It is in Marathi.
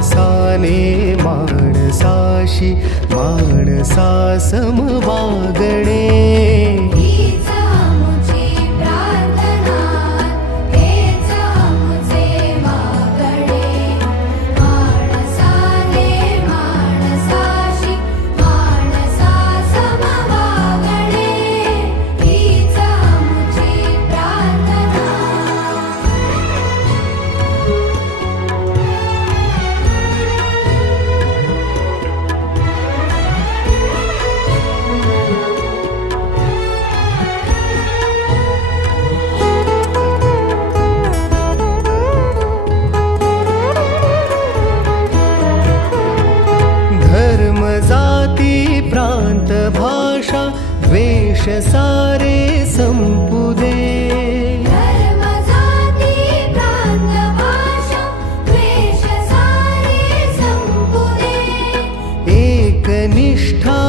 माणसाने माणसाशी माणसा सम वागणे प्रांत भाषा द्वेष सारे संपुदे धर्म जाती प्रांत भाषा द्वेष सारे संपुदे एकनिष्ठा